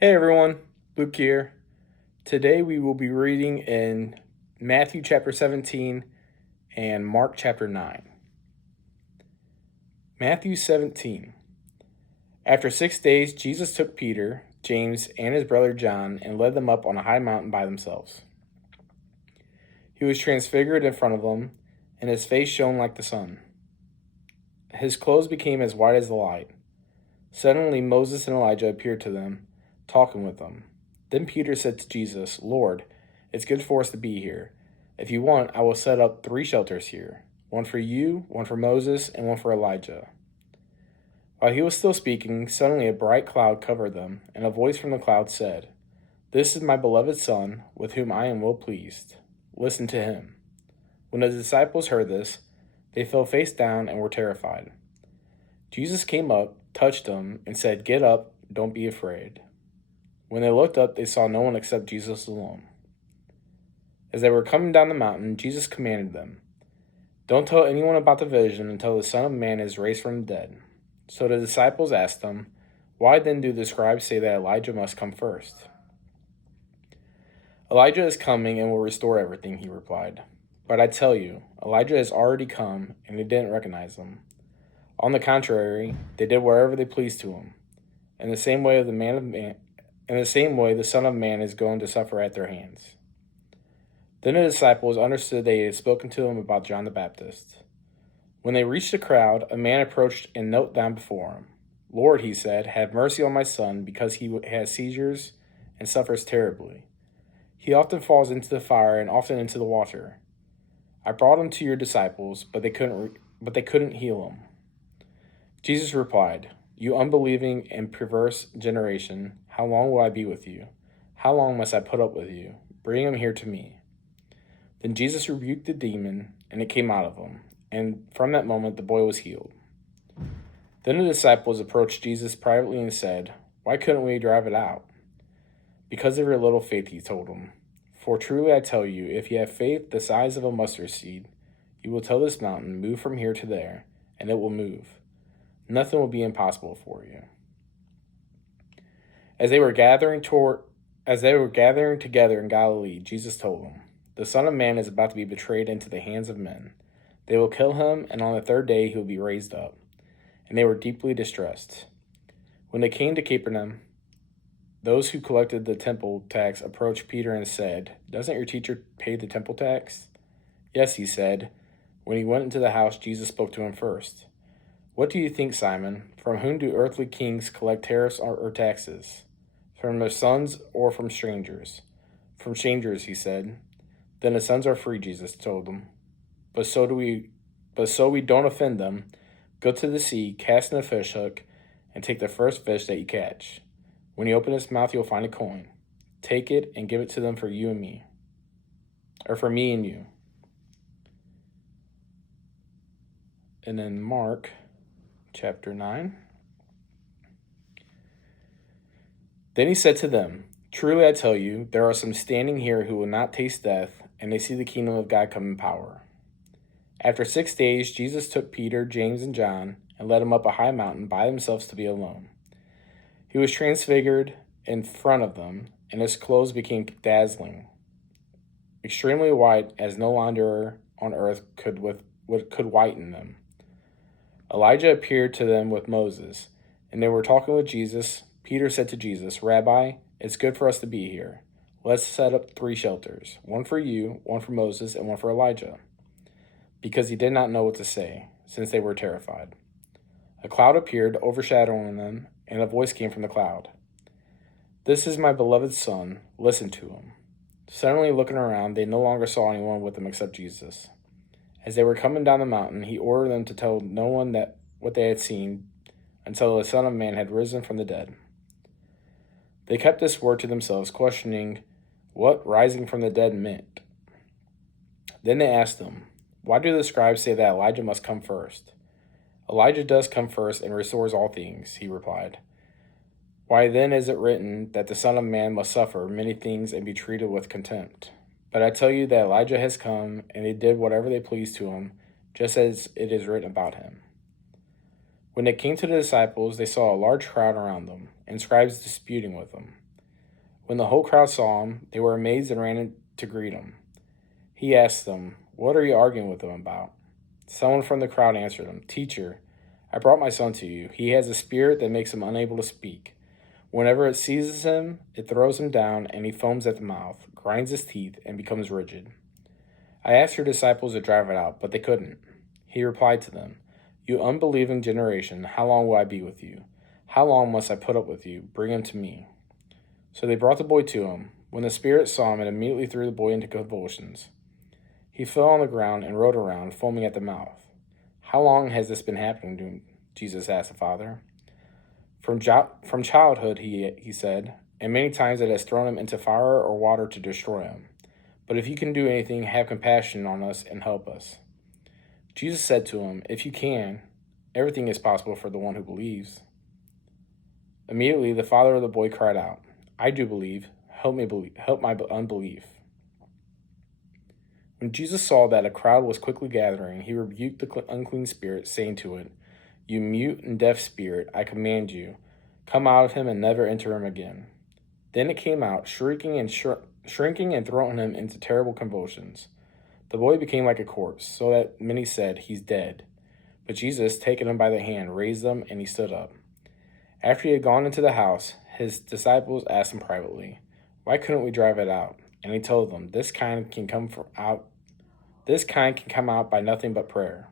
Hey everyone, Luke here. Today we will be reading in Matthew chapter 17 and Mark chapter 9. Matthew 17. After 6 days, Jesus took Peter, James, and his brother John and led them up on a high mountain by themselves. He was transfigured in front of them, and his face shone like the sun. His clothes became as white as the light. Suddenly Moses and Elijah appeared to them, talking with them. Then Peter said to Jesus, "Lord, it's good for us to be here. If you want, I will set up 3 shelters here, one for you, one for Moses, and one for Elijah." While he was still speaking, suddenly a bright cloud covered them, and a voice from the cloud said, "This is my beloved Son, with whom I am well pleased. Listen to him." When the disciples heard this, they fell face down and were terrified. Jesus came up, touched them, and said, "Get up, don't be afraid." When they looked up, they saw no one except Jesus alone. As they were coming down the mountain, Jesus commanded them, "Don't tell anyone about the vision until the Son of Man is raised from the dead." So the disciples asked him, "Why then do the scribes say that Elijah must come first?" "Elijah is coming and will restore everything," he replied. "But I tell you, Elijah has already come, and they didn't recognize him. On the contrary, they did whatever they pleased to him. In the same way, the Son of Man is going to suffer at their hands." Then the disciples understood they had spoken to him about John the Baptist. When they reached the crowd, a man approached and knelt down before him. "Lord," he said, "have mercy on my son, because he has seizures and suffers terribly. He often falls into the fire and often into the water. I brought him to your disciples, but they couldn't heal him." Jesus replied, "You unbelieving and perverse generation, how long will I be with you? How long must I put up with you? Bring him here to me." Then Jesus rebuked the demon, and it came out of him, and from that moment the boy was healed. Then the disciples approached Jesus privately and said, "Why couldn't we drive it out?" "Because of your little faith," he told them. "For truly I tell you, if you have faith the size of a mustard seed, you will tell this mountain, 'Move from here to there,' and it will move. Nothing will be impossible for you." As they were gathering together in Galilee, Jesus told them, "The Son of Man is about to be betrayed into the hands of men. They will kill him, and on the third day he will be raised up." And they were deeply distressed. When they came to Capernaum, those who collected the temple tax approached Peter and said, "Doesn't your teacher pay the temple tax?" "Yes," he said. When he went into the house, Jesus spoke to him first. "What do you think, Simon? From whom do earthly kings collect tariffs or taxes? From their sons or from strangers?" "From strangers," he said. "Then the sons are free," Jesus told them. But so we don't offend them, go to the sea, cast in a fish hook, and take the first fish that you catch. When you open its mouth, you'll find a coin. Take it and give it to them for you and me, or for me and you." And then Mark chapter 9. Then he said to them, "Truly I tell you, there are some standing here who will not taste death, and they see the kingdom of God come in power." After 6 days, Jesus took Peter, James, and John and led them up a high mountain by themselves to be alone. He was transfigured in front of them, and his clothes became dazzling, extremely white, as no launderer on earth could whiten them. Elijah appeared to them with Moses, and they were talking with Jesus. Peter said to Jesus, "Rabbi, it's good for us to be here. Let's set up 3 shelters, one for you, one for Moses, and one for Elijah," because he did not know what to say, since they were terrified. A cloud appeared, overshadowing them, and a voice came from the cloud. "This is my beloved Son, listen to him." Suddenly looking around, they no longer saw anyone with them except Jesus. As they were coming down the mountain, he ordered them to tell no one what they had seen until the Son of Man had risen from the dead. They kept this word to themselves, questioning what rising from the dead meant. Then they asked him, "Why do the scribes say that Elijah must come first?" "Elijah does come first and restores all things," he replied. "Why then is it written that the Son of Man must suffer many things and be treated with contempt? But I tell you that Elijah has come, and they did whatever they pleased to him, just as it is written about him." When they came to the disciples, they saw a large crowd around them, and scribes disputing with them. When the whole crowd saw him, they were amazed and ran in to greet him. He asked them, "What are you arguing with them about?" Someone from the crowd answered him, "Teacher, I brought my son to you. He has a spirit that makes him unable to speak. Whenever it seizes him, it throws him down, and he foams at the mouth, grinds his teeth, and becomes rigid. I asked your disciples to drive it out, but they couldn't." He replied to them, "You unbelieving generation, how long will I be with you? How long must I put up with you? Bring him to me." So they brought the boy to him. When the spirit saw him, it immediately threw the boy into convulsions. He fell on the ground and rolled around, foaming at the mouth. "How long has this been happening to him?" Jesus asked the father. From childhood, he said, and many times it has thrown him into fire or water to destroy him. But if you can do anything, have compassion on us and help us." Jesus said to him, "If you can, everything is possible for the one who believes." Immediately the father of the boy cried out, "I do believe. Help my unbelief." When Jesus saw that a crowd was quickly gathering, he rebuked the unclean spirit, saying to it, "You mute and deaf spirit, I command you, come out of him and never enter him again." Then it came out, shrinking and throwing him into terrible convulsions. The boy became like a corpse, so that many said, "He's dead." But Jesus, taking him by the hand, raised him, and he stood up. After he had gone into the house, his disciples asked him privately, "Why couldn't we drive it out?" And he told them, This kind can come out by nothing but prayer."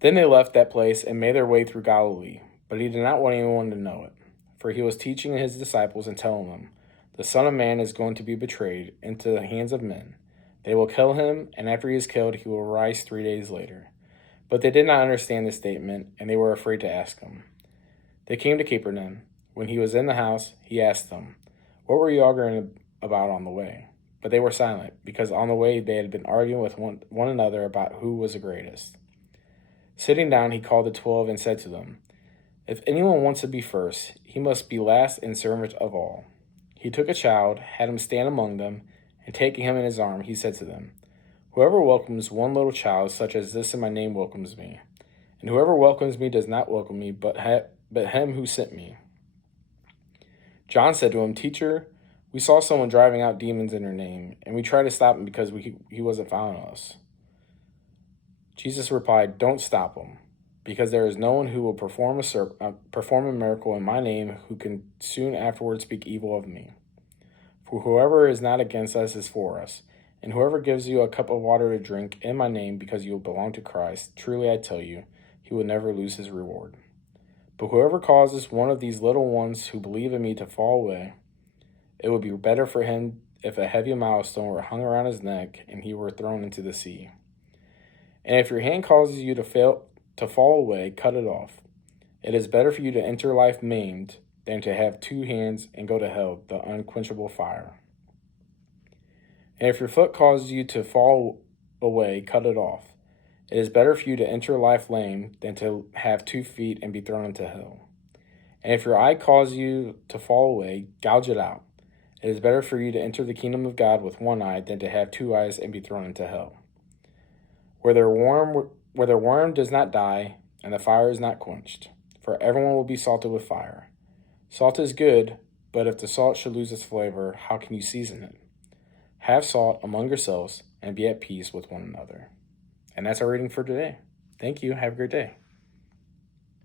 Then they left that place and made their way through Galilee, but he did not want anyone to know it, for he was teaching his disciples and telling them, "The Son of Man is going to be betrayed into the hands of men. They will kill him, and after he is killed, he will rise 3 days later." But they did not understand this statement, and they were afraid to ask him. They came to Capernaum. When he was in the house, he asked them, "What were you arguing about on the way?" But they were silent, because on the way they had been arguing with one another about who was the greatest. Sitting down, he called the 12 and said to them, "If anyone wants to be first, he must be last and servant of all." He took a child, had him stand among them, and taking him in his arm, he said to them, "Whoever welcomes one little child such as this in my name welcomes me. And whoever welcomes me does not welcome me, but him who sent me." John said to him, "Teacher, we saw someone driving out demons in your name, and we tried to stop him because he wasn't following us." Jesus replied, "Don't stop him, because there is no one who will perform a miracle in my name who can soon afterwards speak evil of me. For whoever is not against us is for us, and whoever gives you a cup of water to drink in my name because you belong to Christ, truly I tell you, he will never lose his reward. But whoever causes one of these little ones who believe in me to fall away, it would be better for him if a heavy milestone were hung around his neck and he were thrown into the sea. And if your hand causes you to fall away, cut it off. It is better for you to enter life maimed than to have 2 hands and go to hell, the unquenchable fire. And if your foot causes you to fall away, cut it off. It is better for you to enter life lame than to have 2 feet and be thrown into hell. And if your eye causes you to fall away, gouge it out. It is better for you to enter the kingdom of God with 1 eye than to have 2 eyes and be thrown into hell. Where their worm does not die, and the fire is not quenched, for everyone will be salted with fire. Salt is good, but if the salt should lose its flavor, how can you season it? Have salt among yourselves, and be at peace with one another." And that's our reading for today. Thank you. Have a great day.